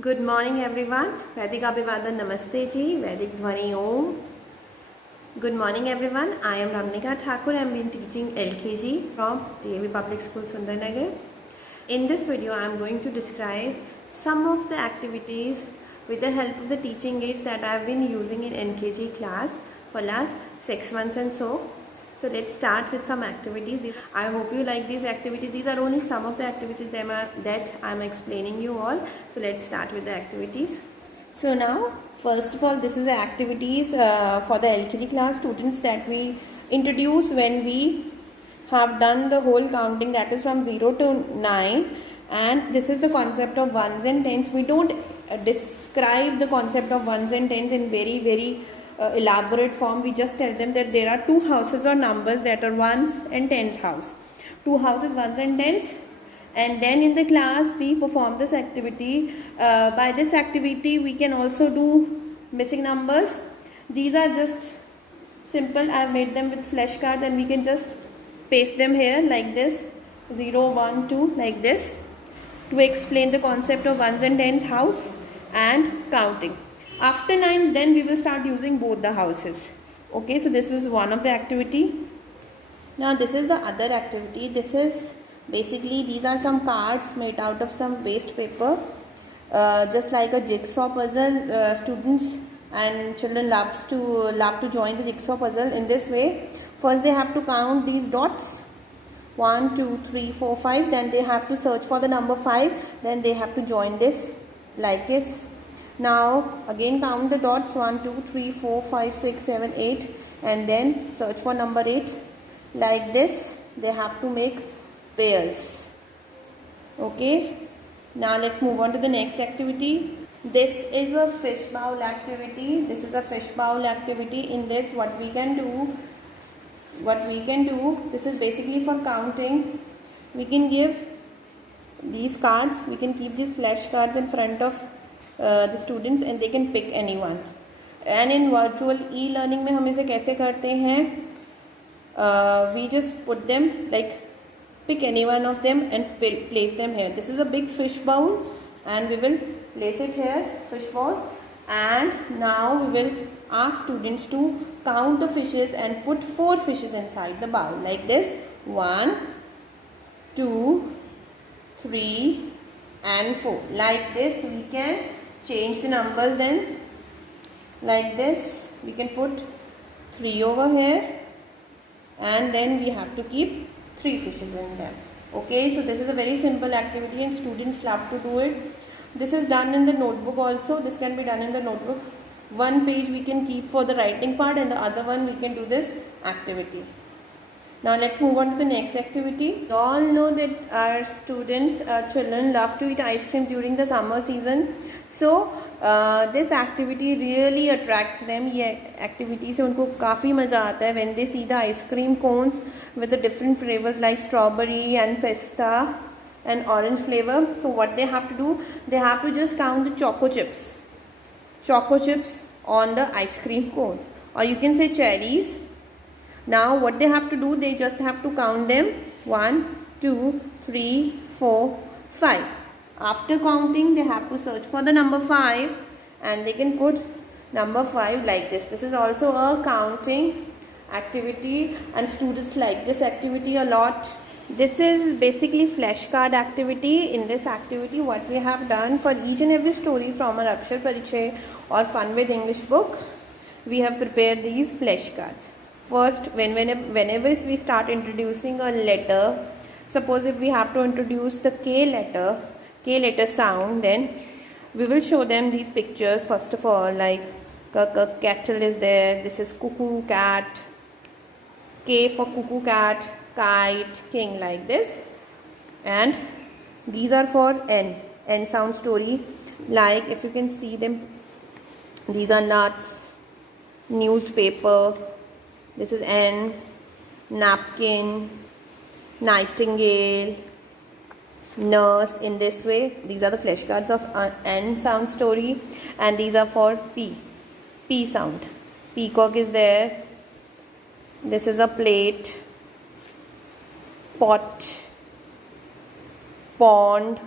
Good morning everyone. Vedic Abhivadan Namaste ji. Vedic Dhwani Om. Good morning everyone. I am Ramnika Thakur. I am been teaching LKG from DAV Public School Sundarnagar. In this video I am going to describe some of the activities with the help of the teaching aids that I have been using in NKG class for last 6 months and so. So let's start with some activities. I hope you like these activities. These are only some of the activities that I am explaining you all. So let's start with the activities. So now, first of all, this is the activities for the LKG class students that we introduce when we have done the whole counting, that is from 0 to 9. And this is the concept of ones and tens. We don't describe the concept of ones and tens in very elaborate form. We just tell them that there are two houses or numbers that are ones and tens house. Two houses, ones and tens. And then in the class we perform this activity. By this activity we can also do missing numbers. These are just simple. I have made them with flashcards and we can just paste them here like this, 0, 1, 2, like this, to explain the concept of ones and tens house and counting. After 9, then we will start using both the houses. Okay, so this was one of the activity. Now this is the other activity. This is basically, these are some cards made out of some waste paper, just like a jigsaw puzzle. Students and children love to join the jigsaw puzzle in this way. First they have to count these dots, 1, 2, 3, 4, 5. Then they have to search for the number 5. Then they have to join this like this. Now again count the dots, 1, 2, 3, 4, 5, 6, 7, 8, and then search for number 8 like this. They have to make pairs. Okay, now let's move on to the next activity. This is a fish bowl activity. This is a fish bowl activity. In this, what we can do, this is basically for counting. We can give these cards, we can keep these flash cards in front of the students and they can pick anyone. And in virtual e-learning में हम इसे कैसे करते हैं? We just put them, like pick any one of them and place them here. This is a big fish bowl and we will place it here, fish bowl, and now we will ask students to count the fishes and put 4 fishes inside the bowl like this, 1, 2, 3 and 4. Like this we can change the numbers. Then like this we can put 3 over here and then we have to keep 3 fishes in them. Okay, so this is a very simple activity and students love to do it. This is done in the notebook also. This can be done in the notebook. One page we can keep for the writing part and the other one we can do this activity. Now let's move on to the next activity. You all know that our students, our children love to eat ice cream during the summer season. So this activity really attracts them. ये activity से उनको काफ़ी मज़ा आता है when they see the ice cream cones with the different flavors like strawberry and pista and orange flavor. So what they have to do, they have to just count the choco chips on the ice cream cone, or you can say cherries. Now what they have to do, they just have to count them, 1, 2, 3, 4, 5. After counting, they have to search for the number 5 and they can put number 5 like this. This is also a counting activity and students like this activity a lot. This is basically flashcard activity. In this activity, what we have done for each and every story from our Akshar Parichay or Fun with English book, we have prepared these flashcards. First, whenever we start introducing a letter, suppose if we have to introduce the K letter sound, then we will show them these pictures. First of all, like kettle is there, this is cuckoo, cat, K for cuckoo, cat, kite, king, like this. And these are for N sound story. Like if you can see them, these are nuts, newspaper, this is N, napkin, nightingale, nurse. In this way, these are the flashcards of N sound story, and these are for P sound. Peacock is there. This is a plate, pot, pond,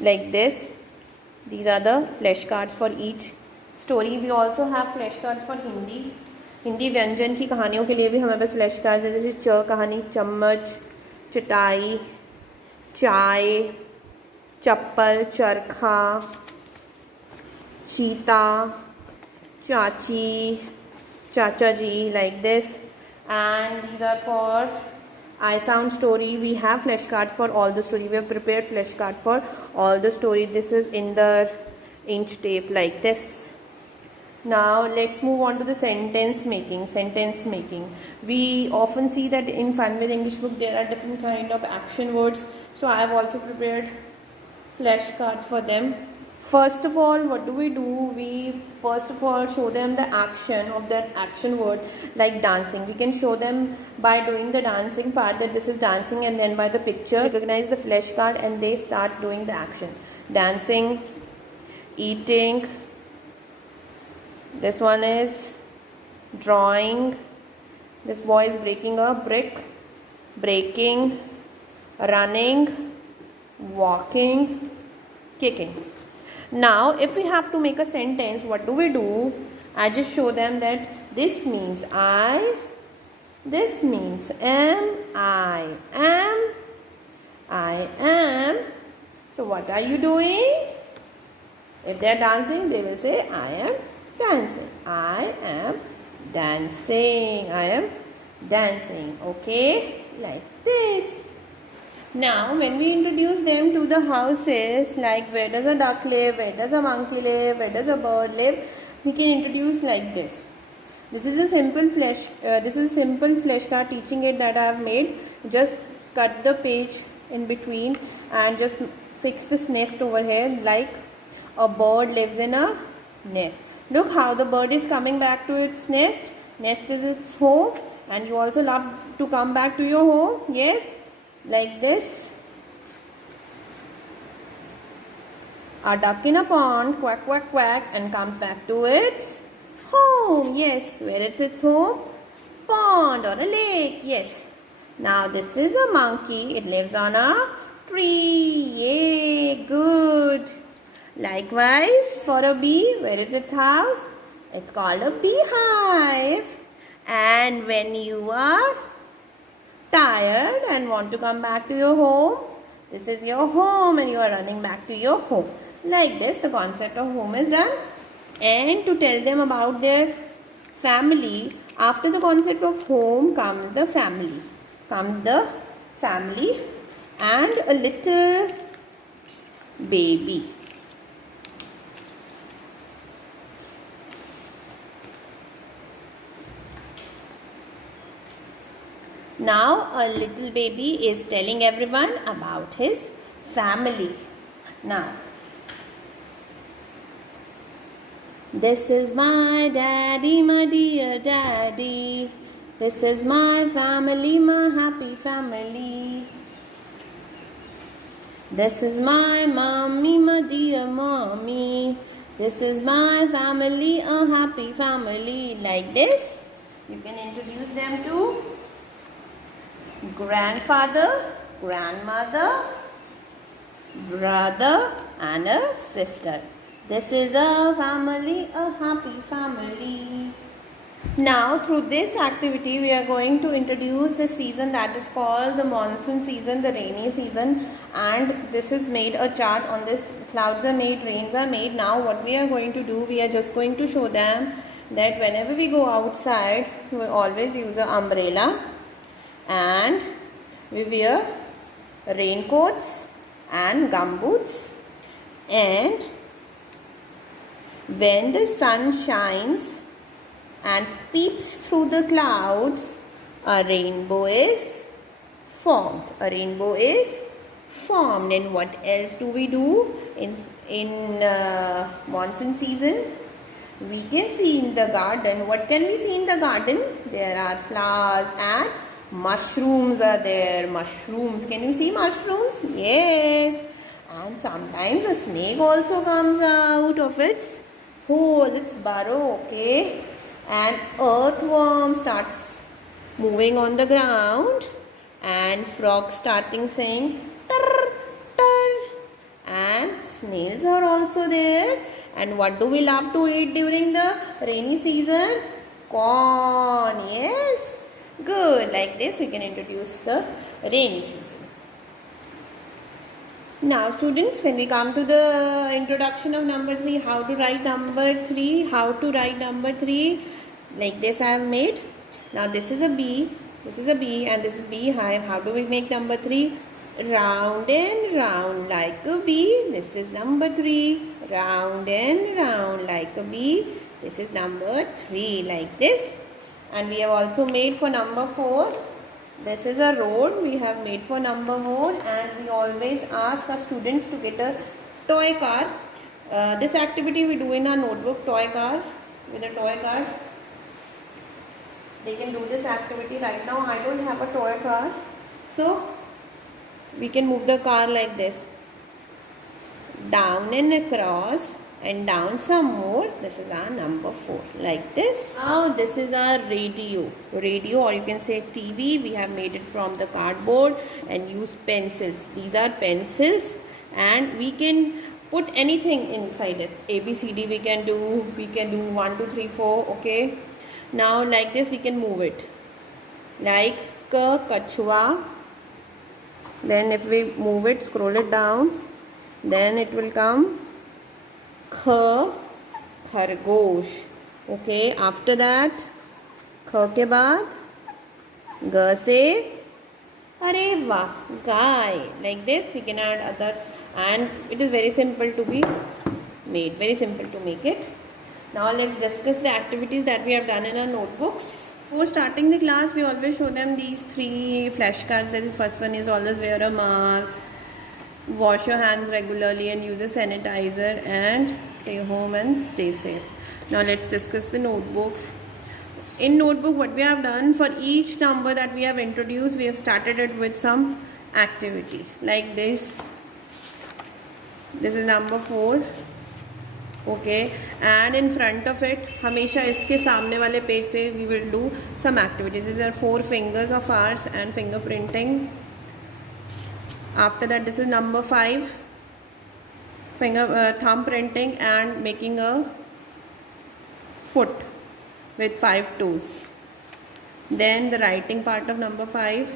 like this. These are the flashcards for each story. We also have flashcards for Hindi व्यंजन की कहानियों के लिए भी हमारे पास flash cards है, जैसे च कहानी चम्मच, चटाई, चाय, चप्पल, चरखा, चीता, चाची, चाचा जी, like this. And these are for I sound story. We have flashcard for all the story. We have prepared flashcard for all the story. This is in the inch tape like this. Now let's move on to the sentence making. We often see that in Fun with English book there are different kind of action words, so I have also prepared flashcards for them. First of all, what do? We first of all show them the action of that action word, like dancing. We can show them by doing the dancing part, that this is dancing, and then by the picture recognize the flashcard and they start doing the action. Dancing, eating, this one is drawing, this boy is breaking a brick, breaking, running, walking, kicking. Now if we have to make a sentence, what do? I just show them that this means I, this means am, I am. So what are you doing? If they are dancing, they will say I am dancing. I am dancing. I am dancing. Okay, like this. Now when we introduce them to the houses, like where does a duck live, where does a monkey live, where does a bird live, we can introduce like this. This is a simple flashcard teaching aid that I have made. Just cut the page in between and just fix this nest over here, like a bird lives in a nest. Look how the bird is coming back to its nest. Nest is its home, and you also love to come back to your home. Yes, like this. A duck in a pond, quack quack quack, and comes back to its home. Yes, where is its home? Pond or a lake. Yes. Now this is a monkey. It lives on a tree. Yay, good. Likewise, for a bee, where is its house? It's called a beehive. And when you are tired and want to come back to your home, this is your home and you are running back to your home. Like this, the concept of home is done. And to tell them about their family, after the concept of home comes the family. And a little baby. Now a little baby is telling everyone about his family. Now, this is my daddy, my dear daddy. This is my family, my happy family. This is my mommy, my dear mommy. This is my family, a happy family. Like this, you can introduce them to grandfather, grandmother, brother and a sister. This is a family, a happy family. Now through this activity we are going to introduce the season that is called the monsoon season, the rainy season, and this is made a chart on this. Clouds are made, rains are made. Now what we are going to do, we are just going to show them that whenever we go outside, we always use an umbrella and we wear raincoats and gumboots, and when the sun shines and peeps through the clouds, a rainbow is formed. And what else do we do in monsoon season? We can see in the garden. What can we see in the garden? There are flowers and mushrooms are there. Mushrooms. Can you see mushrooms? Yes. And sometimes a snake also comes out of its hole, its burrow. Okay. An earthworm starts moving on the ground, and frog starting saying tar, tar, and snails are also there. And what do we love to eat during the rainy season? Corn. Yes. Good. Like this we can introduce the rainy season. Now students, when we come to the introduction of number 3, how to write number 3, like this I have made. Now this is a bee, and this is beehive. How do we make number 3? Round and round like a bee. This is number 3. Round and round like a bee. This is number 3, like this. And we have also made for number 4. This is a road we have made for number 4, and we always ask our students to get a toy car. This activity we do in our notebook, toy car, with a toy car. They can do this activity. Right now I don't have a toy car, so we can move the car like this, down and across and down some more. This is our number 4, like this. Now this is our radio, or you can say TV. We have made it from the cardboard and used pencils. These are pencils, and we can put anything inside it. ABCD we can do 1 2 3 4. Okay, now like this we can move it, like kachua. Then if we move it, scroll it down, then it will come खरगोश. Okay, after that ख के बाद ग से अरे वाह, गाय. Like this we can add other, and it is very simple to be made, very simple to make it. Now let's discuss the activities that we have done in our notebooks. Before starting the class, we always show them these 3 flashcards. The first one is always wear a mask, wash your hands regularly and use a sanitizer, and stay home and stay safe. Now let's discuss the notebooks. In notebook, what we have done, for each number that we have introduced, we have started it with some activity like this. This is number 4. Okay, and in front of it, हमेशा इसके सामने वाले page पे we will do some activities. These are 4 fingers of ours and fingerprinting. After that, this is number 5, thumb printing and making a foot with 5 toes. Then the writing part of number 5.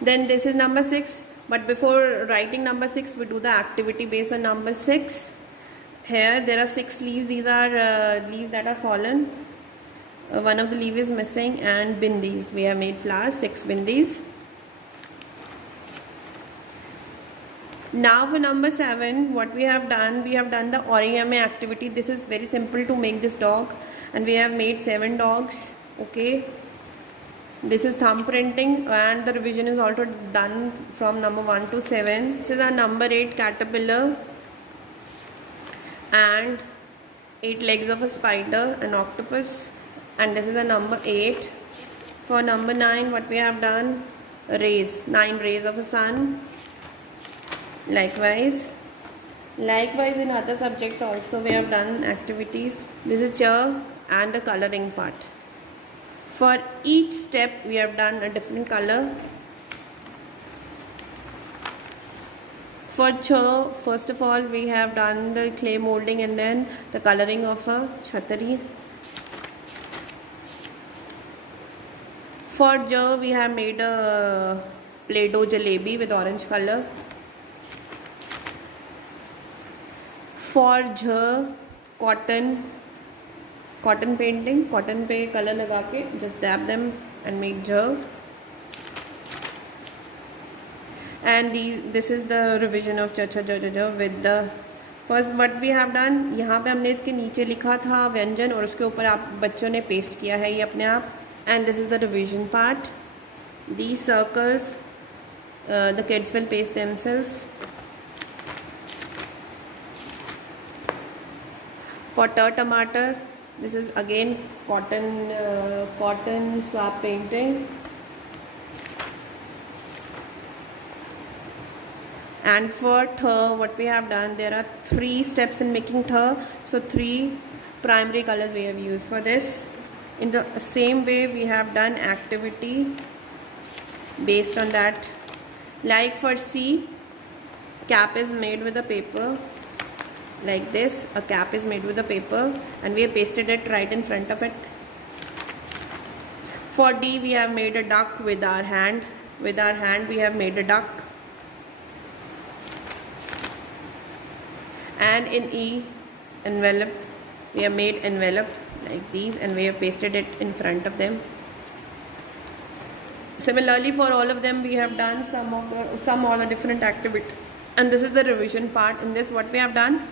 Then this is number 6. But before writing number 6, we do the activity based on number 6. Here there are 6 leaves. These are leaves that are fallen. One of the leaf is missing, and bindis. We have made flowers, 6 bindis. Now for number 7, what we have done the origami activity. This is very simple to make this dog, and we have made 7 dogs. Okay. This is thumb printing, and the revision is also done from number 1 to 7. This is our number 8 caterpillar, and 8 legs of a spider, an octopus, and this is the number 8. For number 9, what we have done, rays, 9 rays of a sun. Likewise in other subjects also we have done activities. This is chair and the coloring part. For each step we have done a different color. For chair, first of all we have done the clay molding and then the coloring of a chhatari. For jar, we have made a Play-Doh jalebi with orange color. For jar, cotton painting, cotton पे color लगा के just dab them and make jar. And this is the revision of cha with the first what we have done. यहाँ पे हमने इसके नीचे लिखा था व्यंजन और उसके ऊपर आप बच्चों ने पेस्ट किया है ये अपने आप. And this is the revision part. These circles the kids will paste themselves. For tomato, this is again cotton swab painting. And for thir, what we have done, there are 3 steps in making thir. So 3 primary colors we have used for this. In the same way we have done activity based on that. Like for C, cap is made with a paper like this. A cap is made with a paper and we have pasted it right in front of it. For D, we have made a duck with our hand. With our hand, we have made a duck. And in E, envelope, we have made envelope like these and we have pasted it in front of them. Similarly, for all of them, we have done some all the different activity. And this is the revision part. In this, what we have done,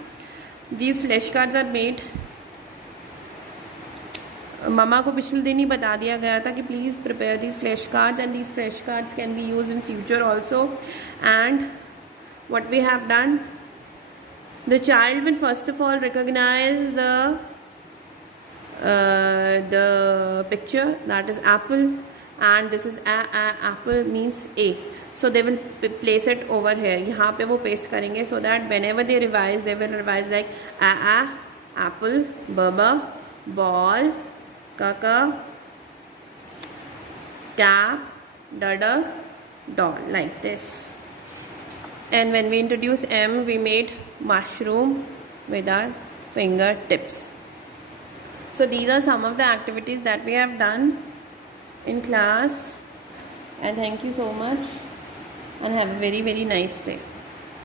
these flashcards are made. Mama को पिछले दिन ही बता दिया गया था कि please prepare these flash cards and these flash cards can be use in future also. And what we have done, the child will first of all recognize the picture, that is apple, and this is apple means A, so they will place it over here. यहाँ पे वो paste करेंगे so that whenever they revise, they will revise like apple, baba, ball, kaka, cap, dada, doll, like this. And when we introduce M, we made mushroom with our fingertips. So these are some of the activities that we have done in class, and thank you so much and have a very, very nice day.